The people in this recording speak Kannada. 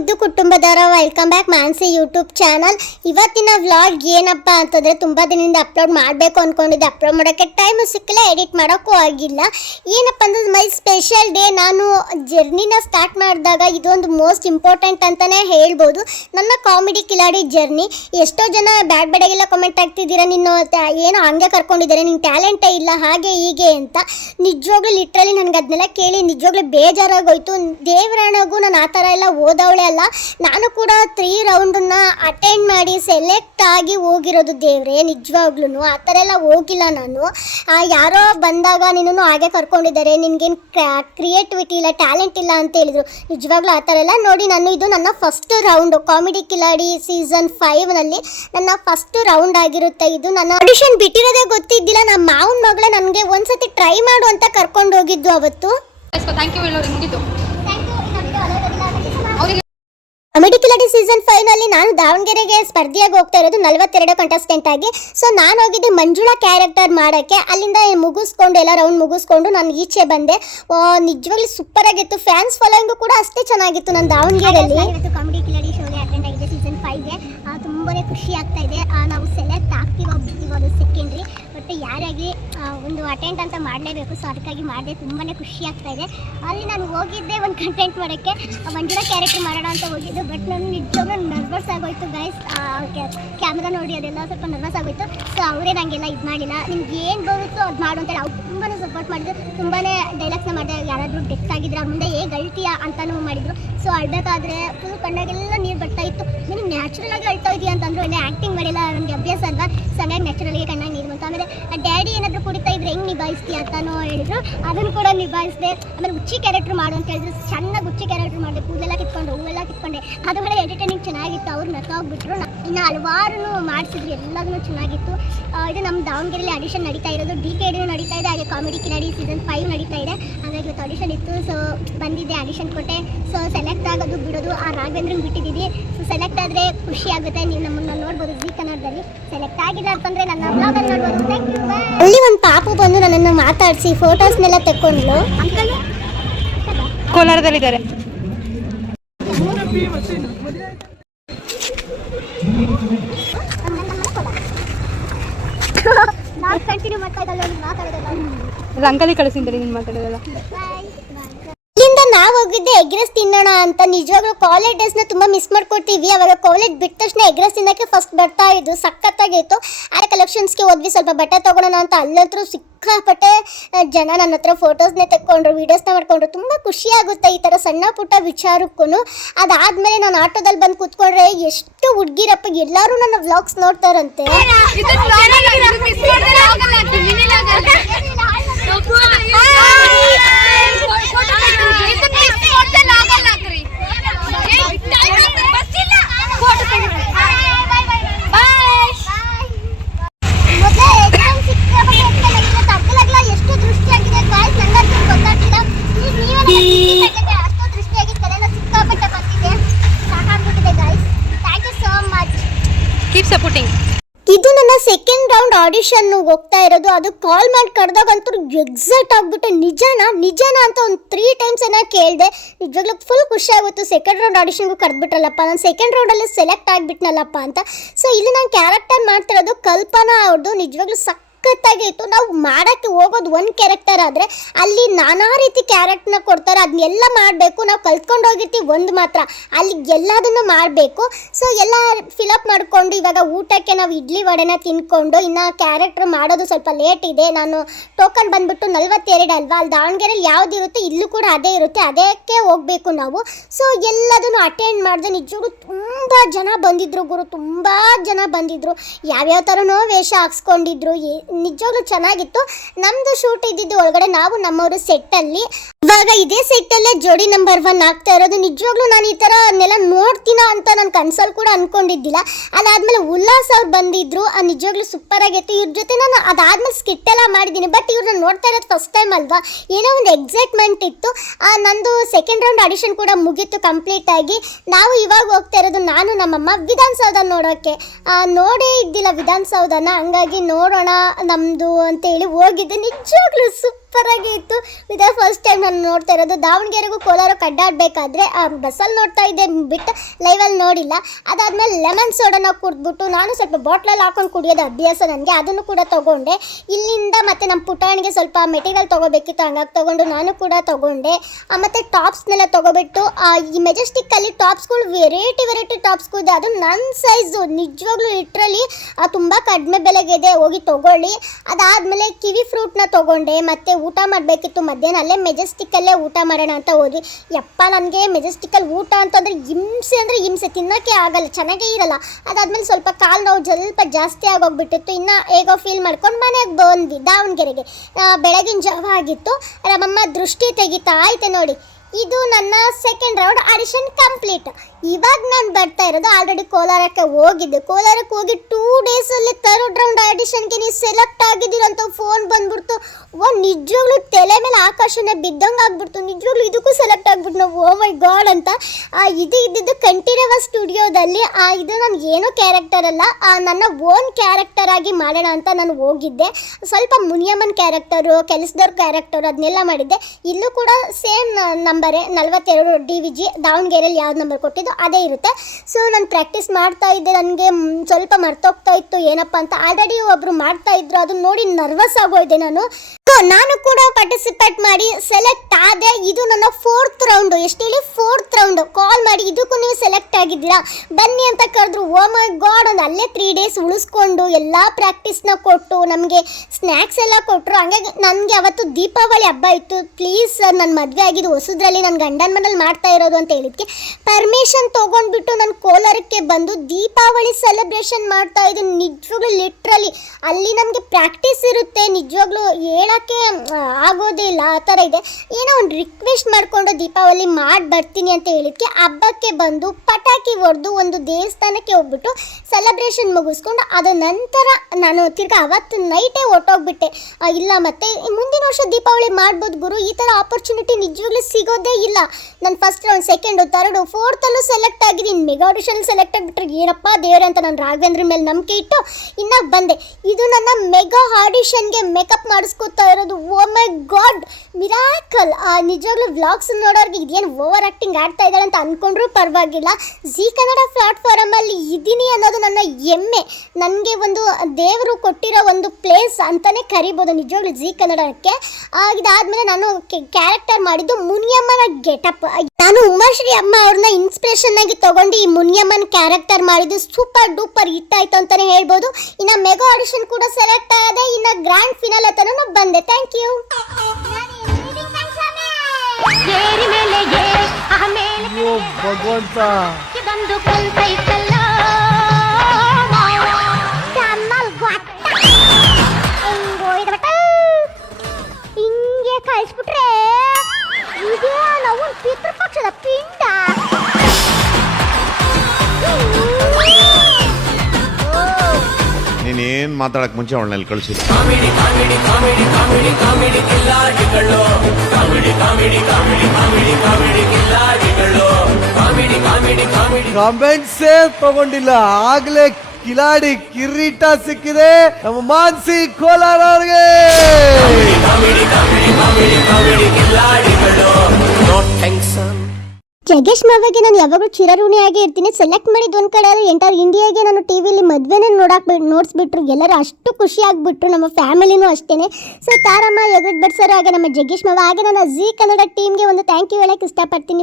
ಮುದ್ದು ಕುಟುಂಬದವರ welcome back Mansi YouTube channel. ಇವತ್ತಿನ ವ್ಲಾಗ್ ಏನಪ್ಪ ಅಂತಂದರೆ ತುಂಬ ದಿನದಿಂದ ಅಪ್ಲೋಡ್ ಮಾಡಬೇಕು ಅಂದ್ಕೊಂಡಿದ್ದೆ. ಅಪ್ಲೋಡ್ ಮಾಡೋಕ್ಕೆ ಟೈಮು ಸಿಕ್ಕಿಲ್ಲ, ಎಡಿಟ್ ಮಾಡೋಕ್ಕೂ ಆಗಿಲ್ಲ. ಏನಪ್ಪ ಅಂದ್ರೆ ಮೈ ಸ್ಪೆಷಲ್ ಡೇ. ನಾನು ಜರ್ನಿನ ಸ್ಟಾರ್ಟ್ ಮಾಡಿದಾಗ ಇದೊಂದು ಮೋಸ್ಟ್ ಇಂಪಾರ್ಟೆಂಟ್ ಅಂತಲೇ ಹೇಳ್ಬೋದು. ನನ್ನ ಕಾಮಿಡಿ ಕಿಲಾಡಿ ಜರ್ನಿ. ಎಷ್ಟೋ ಜನ ಬ್ಯಾಡ್ಗೆಲ್ಲ ಕಮೆಂಟ್ ಆಗ್ತಿದ್ದೀರಾ, ನೀನು ಏನೋ ಹಂಗೆ ಕರ್ಕೊಂಡಿದ್ದಾರೆ, ನಿನ್ನ ಟ್ಯಾಲೆಂಟೇ ಇಲ್ಲ ಹಾಗೆ ಹೀಗೆ ಅಂತ. ನಿಜವಾಗ್ಲೂ ಲಿಟ್ರಲಿ ನನಗೆ ಅದನ್ನೆಲ್ಲ ಕೇಳಿ ನಿಜವಾಗ್ಲೂ ಬೇಜಾರಾಗೋಯ್ತು. ದೇವರಾಣಗೂ ನಾನು ಆ ಥರ ಎಲ್ಲ ಓದವಳೆ ಅಲ್ಲ. ನಾನು ಕೂಡ 3 ರೌಂಡನ್ನ ಅಟೆಂಡ್ ಮಾಡಿ ಸೆಲೆಕ್ಟ್ ಆಗಿ ಹೋಗಿರೋದು. ದೇವ್ರೆ, ನಿಜವಾಗ್ಲೂ ಆ ಥರ ಎಲ್ಲ ಹೋಗಿಲ್ಲ ನಾನು. ಯಾರೋ ಬಂದಾಗ ನಿನ್ನೂ ಹಾಗೆ ಕರ್ಕೊಂಡಿದ್ದಾರೆ, ನಿನಗೇನು ಕ್ರಿಯೇಟಿವಿಟಿ ಇಲ್ಲ, ಟ್ಯಾಲೆಂಟ್ ಇಲ್ಲ ಅಂತ ಹೇಳಿದರು. ನಿಜವಾಗ್ಲೂ ಆ ಥರ ಎಲ್ಲ ನೋಡಿ. ಇದು ನನ್ನ first round comedy Kiladi season 5ನಲ್ಲಿ ನನ್ನ ಫಸ್ಟ್ ರೌಂಡ್ ಆಗಿರುತ್ತೆ. ಇದು ನನ್ನ ಆಡಿಷನ್ ಬಿಟ್ಟಿರೋದೇ ಗೊತ್ತಿದ್ದಿಲ್ಲ. ನಮ್ಮ ಮಾವನ ಮಗಳೇ ನನಗೆ ಒಂದ್ಸತಿ ಟ್ರೈ ಮಾಡು ಅಂತ ಕರ್ಕೊಂಡು ಹೋಗಿದ್ದು ಅವತ್ತು. ಕಾಮಿಡಿ ಕಿಲಾಡಿ ಸೀಸನ್ 5ನಲ್ಲಿ ನಾನು ದಾವಣಗೆರೆಗೆ ಸ್ಪರ್ಧೆಯಾಗಿ ಹೋಗ್ತಾ ಇರೋದು 42 ಕಂಟೆಸ್ಟೆಂಟ್ ಆಗಿ. ಸೊ ನಾನು ಹೋಗಿದ್ದೆ ಮಂಜುಳಾ ಕ್ಯಾರೆಕ್ಟರ್ ಮಾಡೋಕ್ಕೆ. ಅಲ್ಲಿಂದ ಮುಗಿಸ್ಕೊಂಡು ಎಲ್ಲ ರೌಂಡ್ ಮುಗಿಸ್ಕೊಂಡು ನಾನು ಈಚೆ ಬಂದೆ. ನಿಜವಾಗ್ಲೂ ಸೂಪರ್ ಆಗಿತ್ತು. ಫ್ಯಾನ್ಸ್ ಫಾಲೋಯಿಂಗು ಕೂಡ ಅಷ್ಟೇ ಚೆನ್ನಾಗಿತ್ತು ನನ್ನ ದಾವಣಗೆರೆಯಲ್ಲಿ. ಇವತ್ತು ಕಾಮಿಡಿ ಕಿಲಾಡಿ ಶೋಗೆ ಅಟೆಂಡ್ ಆಗಿದೆ ಸೀಸನ್ 5ಗೆ. ತುಂಬಾ ಖುಷಿ ಆಗ್ತಾ ಇದೆ. ನಾವು ಸೆಲೆಕ್ಟ್ ಆಗ್ತೀವೋ ಅದು ಸೆಕೆಂಡ್ರಿ, ಬಟ್ ಯಾರಾಗಿ ಒಂದು ಅಟೆಂಡ್ ಅಂತ ಮಾಡಲೇಬೇಕು. ಸೊ ಅದಕ್ಕಾಗಿ ಮಾಡಿದೆ. ತುಂಬಾ ಖುಷಿ ಆಗ್ತಾ ಇದೆ. ಅಲ್ಲಿ ನಾನು ಹೋಗಿದ್ದೆ ಒಂದು ಕಂಟೆಂಟ್ ಮಾಡೋಕ್ಕೆ, ಮಂಜುಳಾ ಕ್ಯಾರೆಕ್ಟರ್ ಮಾಡೋಣ ಅಂತ ಹೋಗಿದ್ದು. ಬಟ್ ನಾನು ನಿಜವಾಗ್ಲೂ ನರ್ವಸ್ ಆಗೋಯ್ತು ಗೈಸ್. ಕ್ಯಾಮ್ರಾ ನೋಡಿ ಅದೆಲ್ಲ ಸ್ವಲ್ಪ ನರ್ವಸ್ ಆಗೋಯ್ತು. ಸೊ ಅವರೇ ನನಗೆಲ್ಲ ಇದು ಮಾಡಿಲ್ಲ, ನಿಮ್ಗೆ ಏನು ಬರುತ್ತೋ ಅದು ಮಾಡು ಅಂತೇಳಿ ಅವ್ರು ತುಂಬಾ ಸಪೋರ್ಟ್ ಮಾಡಿದ್ರು. ತುಂಬಾ ಡೈಲಾಗ್ಸ್ನ ಮಾಡಿದೆ. ಯಾರಾದರೂ ಡೆತ್ ಆಗಿದ್ರೆ ಅವ್ರ ಮುಂದೆ ಅಳ್ತೀಯಾ ಅಂತಲೂ ಮಾಡಿದರು. ಸೊ ಅಳ್ಬೇಕಾದ್ರೆ ಫುಲ್ ಕಣ್ಣಾಗೆಲ್ಲ ನೀರು ಬರ್ತಾ ಇತ್ತು. ನೀನು ನ್ಯಾಚುರಲ್ ಆಗಿ ಅಳ್ತಾ ಇದೆಯಾ ಅಂತಂದ್ರು. ಇಲ್ಲ ಆ್ಯಕ್ಟಿಂಗ್ ಮಾಡಿಲ್ಲ, ನನಗೆ ಅಭ್ಯಾಸ ಅಲ್ವಾ, ಸರಿಯಾಗಿ ನ್ಯಾಚುರಲ್ಗೆ ಕಣ್ಣಾಗಿ ನೀರು ಬಂತು. ಆಮೇಲೆ ಡ್ಯಾಡಿ ಏನಾದರೂ ಕುಡಿತಾ ಇದ್ರೆ ಹೆಂಗೆ ನಿಭಾಯಿಸ್ತೀಯ ಅಂತಲೂ ಹೇಳಿದ್ರು. ಅದನ್ನು ಕೂಡ ನಿಭಾಯಿಸಿದೆ. ಆಮೇಲೆ ಹುಚ್ಚಿ ಕ್ಯಾರೆಕ್ಟರ್ ಮಾಡು ಅಂತ ಹೇಳಿದ್ರು. ಚೆನ್ನಾಗಿ ಹುಚ್ಚಿ ಕ್ಯಾರೆಕ್ಟರ್ ಮಾಡಿದೆ. ಕೂದಲೆಲ್ಲ ಕಿತ್ಕೊಂಡು ಹೂವೆಲ್ಲ ಕಿತ್ಕೊಂಡೆ. ಅದು ಕೂಡ ಎಂಟರ್ಟೈನಿಂಗ್ ಚೆನ್ನಾಗಿತ್ತು. ಅವ್ರು ನಕ್ಕಾಗ್ಬಿಟ್ರು. ಇನ್ನು ಹಲವಾರು ಮಾಡಿಸಿದ್ರು, ಎಲ್ಲದೂ ಚೆನ್ನಾಗಿತ್ತು. ಇದು ನಮ್ಮ ದಾವಣಗೆರೆಯಲ್ಲಿ ಆಡಿಷನ್ ನಡೀತಾ ಇರೋದು. DKD ನಡೀತಾ ಇದೆ, ಹಾಗೆ ಕಾಮಿಡಿ ಕಿಲಾಡಿ ಸೀಸನ್ 5 ನಡೀತಾ ಇದೆ. ಹಾಗಾಗಿ ಇವತ್ತು ಆಡಿಷನ್ ಇತ್ತು. ಸೊ ಬಂದಿದ್ದೆ, ಆಡಿಷನ್ ಕೊಟ್ಟೆ. ಸೊ ಸೆಲೆಕ್ಟ್ ಆಗೋದು ಬಿಡೋದು ಆ ರಾಘವೇಂದ್ರನ್ ಬಿಟ್ಟಿದ್ದೀವಿ. ಸೊ ಸೆಲೆಕ್ಟ್ ಆದರೆ ಖುಷಿ ಆಗುತ್ತೆ. ನೀವು ನಮ್ಮನ್ನು ನೋಡ್ಬೋದು ಜೀ ಕನ್ನಡದಲ್ಲಿ. ಸೆಲೆಕ್ಟ್ ಆಗಿಲ್ಲ ಅಂತಂದರೆ ನನ್ನ ಬ್ಲಾಗಲ್ಲಿ ನೋಡ್ಬೋದು. Thank you. ಅಲ್ಲಿ ಒಂದು ಪಾಪು ಬಂದು ನನ್ನನ್ನು ಮಾತಾಡಿಸಿ ಫೋಟೋಸ್ನೆಲ್ಲ ತೆಕ್ಕೊಂಡ್ಲು. ಅಂಕಲ್ ಕೋಲಾರದಲ್ಲಿದ್ದಾರೆ. ಅಂಕಲಿ ಕಳಿಸಿದ್ದಾರೆ ನೀನು ಮಾತಾಡೋದಲ್ಲ. ಇಲ್ಲಿಂದ ನಾವು ಹೋಗಿದ್ದೆ ಎಗ್ ರೈಸ್ ತಿನ್ನೋಣ ಅಂತ. ನಿಜವಾಗ್ಲೂ ಕಾಲೇಜ್ ಡೇಸ್ನ ತುಂಬ ಮಿಸ್ ಮಾಡ್ಕೊಡ್ತೀವಿ. ಅವಾಗ ಕಾಲೇಜ್ ಬಿಟ್ಟ ತಕ್ಷಣ ಎಗ್ ರೈಸ್ ತಿನ್ನೋಕ್ಕೆ ಫಸ್ಟ್ ಬರ್ತಾ ಇದ್ದು. ಸಖತ್ತಾಗಿತ್ತು. ಆ ಕಲೆಕ್ಷನ್ಸ್ಗೆ ಹೋದ್ವಿ, ಸ್ವಲ್ಪ ಬಟ್ಟೆ ತೊಗೊಳೋಣ ಅಂತ. ಅಲ್ಲಂತರೂ ಸಿಕ್ಕಾಪಟ್ಟೆ ಜನ ನನ್ನ ಹತ್ರ ಫೋಟೋಸ್ನೇ ತೆಕ್ಕೊಂಡ್ರು, ವೀಡಿಯೋಸ್ನ ಮಾಡ್ಕೊಂಡ್ರು. ತುಂಬ ಖುಷಿಯಾಗುತ್ತೆ ಈ ಥರ ಸಣ್ಣ ಪುಟ್ಟ ವಿಚಾರಕ್ಕೂ. ಅದಾದಮೇಲೆ ನಾನು ಆಟೋದಲ್ಲಿ ಬಂದು ಕೂತ್ಕೊಂಡ್ರೆ ಎಷ್ಟು ಹುಡುಗಿರಪ್ಪ ಎಲ್ಲರೂ ನನ್ನ ವ್ಲಾಗ್ಸ್ ನೋಡ್ತಾರಂತೆ. ಇದು ನನ್ನ ಸೆಕೆಂಡ್ ರೌಂಡ್ ಆಡಿಷನ್ ಹೋಗ್ತಾ ಇರೋದು. ಅದು ಕಾಲ್ ಮಾಡಿ ಕರೆದಾಗಂತೂ ಎಕ್ಸೈಟ್ ಆಗಿಬಿಟ್ಟು ನಿಜನಾ ಅಂತ ಒಂದು 3 ಟೈಮ್ಸ್ ಏನೋ ಕೇಳಿದೆ. ನಿಜವಾಗ್ಲೂ ಫುಲ್ ಖುಷಿ ಆಗುತ್ತೆ. ಸೆಕೆಂಡ್ ರೌಂಡ್ ಆಡಿಷನ್ಗೂ ಕರೆದ್ಬಿಟ್ರಲ್ಲಪ್ಪ, ನಾನು ಸೆಕೆಂಡ್ ರೌಂಡಲ್ಲಿ ಸೆಲೆಕ್ಟ್ ಆಗಿಬಿಟ್ನಲ್ಲಪ್ಪ ಅಂತ. ಸೊ ಇಲ್ಲಿ ನಾನು ಕ್ಯಾರೆಕ್ಟರ್ ಮಾಡ್ತಿರೋದು ಕಲ್ಪನಾ ಅವ್ರದ್ದು. ನಿಜವಾಗ್ಲೂ ಸಖತ್ತಾಗಿತ್ತು. ನಾವು ಮಾಡೋಕ್ಕೆ ಹೋಗೋದು ಒಂದು ಕ್ಯಾರೆಕ್ಟರ್ ಆದರೆ ಅಲ್ಲಿ ನಾನಾ ರೀತಿ ಕ್ಯಾರೆಕ್ಟರ್ನ ಕೊಡ್ತಾರೆ. ಅದನ್ನೆಲ್ಲ ಮಾಡಬೇಕು. ನಾವು ಕಲ್ತ್ಕೊಂಡು ಹೋಗಿರ್ತೀವಿ ಒಂದು ಮಾತ್ರ, ಅಲ್ಲಿ ಎಲ್ಲದನ್ನು ಮಾಡಬೇಕು. ಸೊ ಎಲ್ಲ ಫಿಲಪ್ ಮಾಡಿಕೊಂಡು ಇವಾಗ ಊಟಕ್ಕೆ ನಾವು ಇಡ್ಲಿ ವಡೆನ ತಿನ್ಕೊಂಡು, ಇನ್ನು ಕ್ಯಾರೆಕ್ಟರ್ ಮಾಡೋದು ಸ್ವಲ್ಪ ಲೇಟ್ ಇದೆ. ನಾನು ಟೋಕನ್ ಬಂದುಬಿಟ್ಟು 42 ಅಲ್ವಾ, ಅಲ್ಲಿ ದಾವಣಗೆರೆಯಲ್ಲಿ ಯಾವ್ದು ಇರುತ್ತೆ ಇಲ್ಲೂ ಕೂಡ ಅದೇ ಇರುತ್ತೆ, ಅದಕ್ಕೆ ಹೋಗಬೇಕು ನಾವು. ಸೊ ಎಲ್ಲದನ್ನು ಅಟೆಂಡ್ ಮಾಡಿದೆ. ನಿಜವಾಗ್ಲೂ ತುಂಬ ಜನ ಬಂದಿದ್ದರು ಗುರು, ತುಂಬ ಜನ ಬಂದಿದ್ದರು. ಯಾವ್ಯಾವ ಥರನೋ ವೇಷ ಹಾಕ್ಸ್ಕೊಂಡಿದ್ರು. ನಿಜವಾಗ್ಲೂ ಚೆನ್ನಾಗಿತ್ತು. ನಮ್ಮದು ಶೂಟ್ ಇದ್ದಿದ್ದು ಒಳಗಡೆ, ನಾವು ನಮ್ಮವರು ಸೆಟ್ಟಲ್ಲಿ. ಇವಾಗ ಇದೇ ಸೆಟ್ಟಲ್ಲೇ ಜೋಡಿ ನಂಬರ್ 1 ಆಗ್ತಾ ಇರೋದು. ನಿಜವಾಗ್ಲೂ ನಾನು ಈ ಥರ ಅದನ್ನೆಲ್ಲ ನೋಡ್ತೀನ ಅಂತ ನಾನು ಕನ್ಸಲ್ಲಿ ಕೂಡ ಅಂದ್ಕೊಂಡಿದ್ದಿಲ್ಲ. ಅದಾದಮೇಲೆ ಉಲ್ಲಾಸ್ ಅವ್ರು ಬಂದಿದ್ದರು. ನಿಜವಾಗ್ಲೂ ಸೂಪರ್ ಆಗಿತ್ತು. ಇವ್ರ ಜೊತೆ ನಾನು ಅದಾದಮೇಲೆ ಸ್ಕಿಟ್ ಎಲ್ಲ ಮಾಡಿದ್ದೀನಿ. ಬಟ್ ಇವ್ರನ್ನ ನೋಡ್ತಾ ಇರೋದು ಫಸ್ಟ್ ಟೈಮ್ ಅಲ್ವಾ, ಏನೋ ಒಂದು ಎಕ್ಸೈಟ್ಮೆಂಟ್ ಇತ್ತು. ನಂದು ಸೆಕೆಂಡ್ ರೌಂಡ್ ಆಡಿಷನ್ ಕೂಡ ಮುಗೀತು ಕಂಪ್ಲೀಟ್ ಆಗಿ. ನಾವು ಇವಾಗ ಹೋಗ್ತಾ ಇರೋದು ನಾನು ನಮ್ಮಮ್ಮ ವಿಧಾನಸೌಧ ನೋಡೋಕ್ಕೆ. ನೋಡೇ ಇದ್ದಿಲ್ಲ ವಿಧಾನಸೌಧನ, ಹಂಗಾಗಿ ನೋಡೋಣ ನಮ್ಮದು ಅಂತೇಳಿ ಹೋಗಿದ್ದೆ. ನಿಜವಾಗ್ಲೂ ಸೂಪರಾಗಿ ಇತ್ತು. ಇದೇ ಫಸ್ಟ್ ಟೈಮ್ ನಾನು ನೋಡ್ತಾ ಇರೋದು. ದಾವಣಗೆರೆಗೂ ಕೋಲಾರಕ್ಕೆ ಅಡ್ಡಾಡಬೇಕಾದ್ರೆ ಬಸ್ಸಲ್ಲಿ ನೋಡ್ತಾ ಇದ್ದೆ ಬಿಟ್ಟು ಲೈವಲ್ಲಿ ನೋಡಿಲ್ಲ. ಅದಾದಮೇಲೆ ಲೆಮನ್ ಸೋಡನ ಕುಡಿದ್ಬಿಟ್ಟು ನಾನು ಸ್ವಲ್ಪ ಬಾಟ್ಲಲ್ಲಿ ಹಾಕೊಂಡು ಕುಡಿಯೋದು ಅಭ್ಯಾಸ ನನಗೆ, ಅದನ್ನು ಕೂಡ ತೊಗೊಂಡೆ. ಇಲ್ಲಿಂದ ಮತ್ತು ನಮ್ಮ ಪುಟಾಣಿಗೆ ಸ್ವಲ್ಪ ಮೆಟೀರಿಯಲ್ ತೊಗೋಬೇಕಿತ್ತು, ಹಂಗಾಗಿ ತೊಗೊಂಡು ನಾನು ಕೂಡ ತೊಗೊಂಡೆ. ಮತ್ತು ಟಾಪ್ಸ್ನೆಲ್ಲ ತೊಗೊಬಿಟ್ಟು ಈ ಮೆಜೆಸ್ಟಿಕ್ಕಲ್ಲಿ ಟಾಪ್ಸ್ಗಳು ವೆರೈಟಿ ಟಾಪ್ಸ್ಗಳು ಇದೆ. ಅದು ನನ್ನ ಸೈಜು ನಿಜವಾಗ್ಲೂ ಲಿಟ್ರಲಿ ತುಂಬ ಕಡಿಮೆ ಬೆಲೆಗೆ ಇದೆ, ಹೋಗಿ ತೊಗೊಳ್ಳಿ. ಅದಾದಮೇಲೆ ಕಿವಿ ಫ್ರೂಟ್ನ ತೊಗೊಂಡೆ. ಮತ್ತು ಊಟ ಮಾಡಬೇಕಿತ್ತು ಮಧ್ಯಾಹ್ನ, ಅಲ್ಲೇ ಮೆಜೆಸ್ಟಿಕ್ಕಲ್ಲೇ ಊಟ ಮಾಡೋಣ ಅಂತ ಹೋದ್ವಿ. ಯಪ್ಪ ನನಗೆ ಮೆಜೆಸ್ಟಿಕ್ಕಲ್ಲಿ ಊಟ ಅಂತಂದರೆ ಹಿಂಸೆ ಅಂದರೆ ಹಿಂಸೆ, ತಿನ್ನೋಕ್ಕೆ ಆಗಲ್ಲ, ಚೆನ್ನಾಗೇ ಇರಲ್ಲ. ಅದಾದಮೇಲೆ ಸ್ವಲ್ಪ ಕಾಲು ನೋವು ಸ್ವಲ್ಪ ಜಾಸ್ತಿ ಆಗೋಗ್ಬಿಟ್ಟಿತ್ತು. ಇನ್ನು ಹೇಗೋ ಫೀಲ್ ಮಾಡ್ಕೊಂಡು ಮನೆಗೆ ಬಂದ್ವಿ ದಾವಣಗೆರೆಗೆ. ಬೆಳಗಿನ ಜಾವ ಆಗಿತ್ತು. ನಮ್ಮಮ್ಮ ದೃಷ್ಟಿ ತೆಗಿತಾ ಐತೆ ನೋಡಿ. ಇದು ನನ್ನ ಸೆಕೆಂಡ್ ರೌಂಡ್ ಆಡಿಷನ್ ಕಂಪ್ಲೀಟ್. ಇವಾಗ ನಾನು ಬರ್ತಾ ಇರೋದು ಆಲ್ರೆಡಿ ಕೋಲಾರಕ್ಕೆ ಹೋಗಿದ್ದೆ. ಕೋಲಾರಕ್ಕೆ ಹೋಗಿ 2 ಡೇಸಲ್ಲಿ ಥರ್ಡ್ ರೌಂಡ್ ಆಡಿಷನ್ಗೆ ನೀವು ಸೆಲೆಕ್ಟ್ ಆಗಿದ್ದೀರ ಅಂತ ಫೋನ್ ಬಂದ್ಬಿಡ್ತು. ನಿಜವಾಗ್ಲೂ ತಲೆ ಮೇಲೆ ಆಕಾಶನೇ ಬಿದ್ದಂಗೆ ಆಗ್ಬಿಡ್ತು. ನಿಜವಾಗ್ಲೂ ಇದಕ್ಕೂ ಸೆಲೆಕ್ಟ್ ಆಗ್ಬಿಟ್ಟು ನಾವು ಓ ಮೈ ಗಾಡ್ ಅಂತ. ಇದ್ದಿದ್ದು ಕಂಠೀರವ ಸ್ಟುಡಿಯೋದಲ್ಲಿ. ಇದು ನನಗೆ ಏನೋ ಕ್ಯಾರೆಕ್ಟರ್ ಅಲ್ಲ, ನನ್ನ ಓನ್ ಕ್ಯಾರೆಕ್ಟರ್ ಆಗಿ ಮಾಡೋಣ ಅಂತ ನಾನು ಹೋಗಿದ್ದೆ. ಸ್ವಲ್ಪ ಮುನಿಯಮ್ಮನ ಕ್ಯಾರೆಕ್ಟರು, ಕೆಲಸದವ್ರ ಕ್ಯಾರೆಕ್ಟರು ಅದನ್ನೆಲ್ಲ ಮಾಡಿದ್ದೆ. ಇಲ್ಲೂ ಕೂಡ ಸೇಮ್ ನಂಬರೇ 42 DVG. ದಾವಣಗೆರೆಯಲ್ಲಿ ಯಾವ್ದು ನಂಬರ್ ಕೊಟ್ಟಿದ್ದು ಅದೇ ಇರುತ್ತೆ. ಸೊ ನಾನು ಪ್ರಾಕ್ಟೀಸ್ ಮಾಡ್ತಾ ಇದ್ದೆ. ನನಗೆ ಸ್ವಲ್ಪ ಮರ್ತೋಗ್ತಾ ಇತ್ತು ಏನಪ್ಪ ಅಂತ. ಆಲ್ರೆಡಿ ಒಬ್ಬರು ಮಾಡ್ತಾ ಇದ್ರು, ಅದನ್ನ ನೋಡಿ ನರ್ವಸ್ ಆಗೋಯ್ದೆ ನಾನು ಕೂಡ ಪಾರ್ಟಿಸಿಪೇಟ್ ಮಾಡಿ ಸೆಲೆಕ್ಟ್ ಆದೆ. ಇದು ನನ್ನ 4th ರೌಂಡು. ಎಷ್ಟು ಹೇಳಿ 4th ರೌಂಡು. ಕಾಲ್ ಮಾಡಿ ಇದಕ್ಕೂ ನೀವು ಸೆಲೆಕ್ಟ್ ಆಗಿದ್ದೀರಾ ಬನ್ನಿ ಅಂತ ಕರೆದ್ರು. ಓ ಮೈ ಗಾಡ್, ಒಂದು ಅಲ್ಲೇ 3 ಡೇಸ್ ಉಳಿಸ್ಕೊಂಡು ಎಲ್ಲ ಪ್ರಾಕ್ಟೀಸ್ನ ಕೊಟ್ಟು ನಮಗೆ ಸ್ನ್ಯಾಕ್ಸ್ ಎಲ್ಲ ಕೊಟ್ಟರು. ಹಂಗಾಗಿ ನನಗೆ ಅವತ್ತು ದೀಪಾವಳಿ ಹಬ್ಬ ಇತ್ತು. ಪ್ಲೀಸ್ ಸರ್, ನನ್ನ ಮದುವೆ ಆಗಿದ್ದು ಹೊಸದ್ರಲ್ಲಿ ನನ್ನ ಗಂಡನ ಮನೇಲಿ ಮಾಡ್ತಾ ಇರೋದು ಅಂತ ಹೇಳಿದ್ಕೆ ಪರ್ಮಿಷನ್ ತೊಗೊಂಡ್ಬಿಟ್ಟು ನಾನು ಕೋಲಾರಕ್ಕೆ ಬಂದು ದೀಪಾವಳಿ ಸೆಲೆಬ್ರೇಷನ್ ಮಾಡ್ತಾ ಇದ್ದೀನಿ. ನಿಜವಾಗ್ಲೂ ಲಿಟ್ರಲಿ ಅಲ್ಲಿ ನಮಗೆ ಪ್ರಾಕ್ಟೀಸ್ ಇರುತ್ತೆ, ನಿಜವಾಗ್ಲೂ ಹೇಳೋಕ್ಕೆ ಆಗೋದೇ ಇಲ್ಲ, ಆ ಥರ ಇದೆ. ಏನೋ ಒಂದು ರಿಕ್ವೆಸ್ಟ್ ಮಾಡಿಕೊಂಡು ದೀಪಾವಳಿ ಮಾಡಿ ಬರ್ತೀನಿ ಅಂತ ಹೇಳಿದ್ಕೆ ಹಬ್ಬಕ್ಕೆ ಬಂದು ಪಟಾಕಿ ಹೊಡೆದು ಒಂದು ದೇವಸ್ಥಾನಕ್ಕೆ ಹೋಗ್ಬಿಟ್ಟು ಸೆಲೆಬ್ರೇಷನ್ ಮುಗಿಸ್ಕೊಂಡು ಅದ ನಂತರ ನಾನು ತಿರ್ಗಿ ಅವತ್ತು ನೈಟೇ ಹೊರಟೋಗ್ಬಿಟ್ಟೆ. ಇಲ್ಲ ಮತ್ತೆ ಮುಂದಿನ ವರ್ಷ ದೀಪಾವಳಿ ಮಾಡ್ಬೋದು ಗುರು, ಈ ಥರ ಆಪರ್ಚುನಿಟಿ ನಿಜವಾಗ್ಲೂ ಸಿಗೋದೇ ಇಲ್ಲ. ನಾನು ಫಸ್ಟ್ ರೌಂಡ್, ಸೆಕೆಂಡು, ಥರ್ಡು, 4ಥಲ್ಲೂ ಸೆಲೆಕ್ಟ್ ಆಗಿದ್ದೀನಿ. ಮೆಗಾ ಆಡಿಷನ್ ಸೆಲೆಕ್ಟ್ ಆಗಿಬಿಟ್ರೆ ಏನಪ್ಪ ದೇವ್ರೆ ಅಂತ ನಾನು ರಾಘವೇಂದ್ರ ಮೇಲೆ ನಂಬಿಕೆ ಇಟ್ಟು ಇನ್ನು ಬಂದೆ. ಇದು ನನ್ನ ಮೆಗಾ ಆಡಿಷನ್ಗೆ ಮೇಕಪ್ ಮಾಡಿಸ್ಕೊತಾ ಇರೋದು. ಓ ಮೈ ಗಾಡ್, ಮಿರಾಕಲ್. ನಿಜವಾಗ್ಲೂ ವ್ಲಾಗ್ಸ್ ನೋಡೋರಿಗೆ ಇದೇನು ಓವರ್ ಆ್ಯಕ್ಟಿಂಗ್ ಆಡ್ತಾ ಇದ್ದಾಳೆ ಅಂತ ಅಂದ್ಕೊಂಡ್ರೂ ಪರವಾಗಿಲ್ಲ. ಜಿ ಕನ್ನಡ ಪ್ಲಾಟ್ಫಾರ್ಮಲ್ಲಿ ಇದ್ದೀನಿ ಅನ್ನೋದು ನನ್ನ ಹೆಮ್ಮೆ. ನನಗೆ ಒಂದು ದೇವರು ಕೊಟ್ಟಿರೋ ಒಂದು ಪ್ಲೇಸ್ ಅಂತಲೇ ಕರಿಬೋದು ನಿಜವಾಗ್ಲೂ ಜಿ ಕನ್ನಡಕ್ಕೆ. ಇದಾದಮೇಲೆ ನಾನು ಕ್ಯಾರೆಕ್ಟರ್ ಮಾಡಿದ್ದು ಮುನಿಯಮ್ಮನ ಗೆಟಪ್. ನಾನು ಉಮಾಶ್ರೀ ಅಮ್ಮ ಅವ್ರನ್ನ ಇನ್ಸ್ಪಿರೇಷನ್ ಆಗಿ ತೊಗೊಂಡು ಈ ಮುನಿಯಮ್ಮನ ಕ್ಯಾರೆಕ್ಟರ್ ಮಾಡಿದ್ದು ಸೂಪರ್ ಡೂಪರ್ ಹಿಟ್ ಆಯಿತು ಅಂತಲೇ ಹೇಳ್ಬೋದು. ಇನ್ನು ಮೆಗಾ ಆಡಿಷನ್ ಕೂಡ ಸೆಲೆಕ್ಟ್ ಆಗಿದೆ. ಇನ್ನು ಗ್ರ್ಯಾಂಡ್ ಫಿನಾಲ್ ಹತ್ರನೂ ಬಂದೆ. Thank you. ಭಗವಂತ ಹಿಂಗೆ ಕಳಿಸ್ಬಿಟ್ರೆ ಇದೇ ನಾವು ಪಿತೃಪಕ್ಷದ ಪಿಂಡ. ನೀನೇನ್ ಮಾತಾಡಕ್ ಮುಂಚೆ ಅವಳನ್ನಲ್ಲಿ ಕಳಿಸಿ. ಕಾಮೆಂಟ್ಸೇ ತಗೊಂಡಿಲ್ಲ, ಆಗ್ಲೇ ಕಿಲಾಡಿ ಕಿರೀಟ ಸಿಕ್ಕಿದೆ ನಮ್ಮ ಮಾನ್ಸಿ ಕೋಲಾರ ಅವ್ರಿಗೆ. ಜಗ್ಗೇಶ್ ಮಾವಗೆ ನಾನು ಯಾವಾಗಲೂ ಚಿರಋಣಿಯಾಗಿ ಇರ್ತೀನಿ. ಸೆಲೆಕ್ಟ್ ಮಾಡಿದ್ದು ಒಂದು ಕಡೆ ಎಂಟರ್ ಇಂಡಿಯಾಗೆ ನಾನು ಟಿವಿಲಿ ಮದುವೆನೇ ನೋಡಿಸ್ಬಿಟ್ರು. ಎಲ್ಲರೂ ಅಷ್ಟು ಖುಷಿ ಆಗಿಬಿಟ್ರು, ನಮ್ಮ ಫ್ಯಾಮಿಲಿನೂ ಅಷ್ಟೇ. ಸೊ ತಾರಮ್ಮ, ಯೋಗೇಶ್ ಭಟ್ ಸರ್ ಹಾಗೆ ನಮ್ಮ ಜಗ್ಗೇಶ್ ಮಾವ ಹಾಗೆ ನನ್ನ ಜಿ ಕನ್ನಡ ಟೀಮ್ಗೆ ಒಂದು ಥ್ಯಾಂಕ್ ಯು ಹೇಳಕ್ಕೆ ಇಷ್ಟಪಡ್ತೀನಿ.